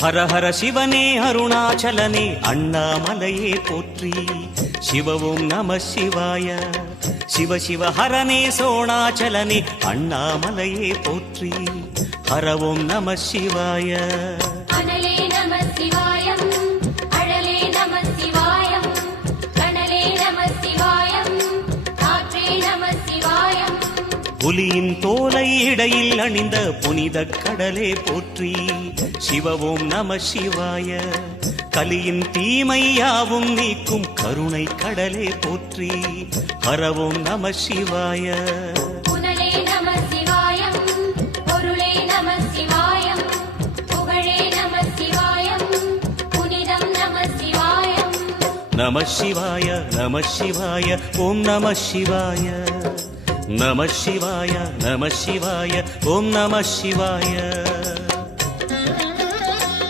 ஹர ஹர சிவனே அருணாச்சலனே அண்ணாமலையே போற்றி. சிவவும் நம சிவாய. சிவ சிவ ஹரனே சோணாச்சலனே அண்ணாமலையே போற்றி. ஹரவும் நம சிவாய. அனலே நம சிவாயம், அழலே நம சிவாயம், கனலே நம சிவாயம், காற்றே நம சிவாயம். புலியின் தோலை இடையில் அணிந்த புனித கடலே போற்றி. சிவவும் நம சிவாய. கலியின் தீமையாவும் நீக்கும் கருணை கடலே போற்றி. ஹரவும் நம சிவாய. புனலே நம சிவாயம், பொருளே நம சிவாயம், புகழே நம சிவாயம், புனிதம் நம சிவாயம். நம சிவாய நம சிவாய ஓம் நம சிவாய. நம சிவாய நம சிவாய ஓம் நம சிவாய.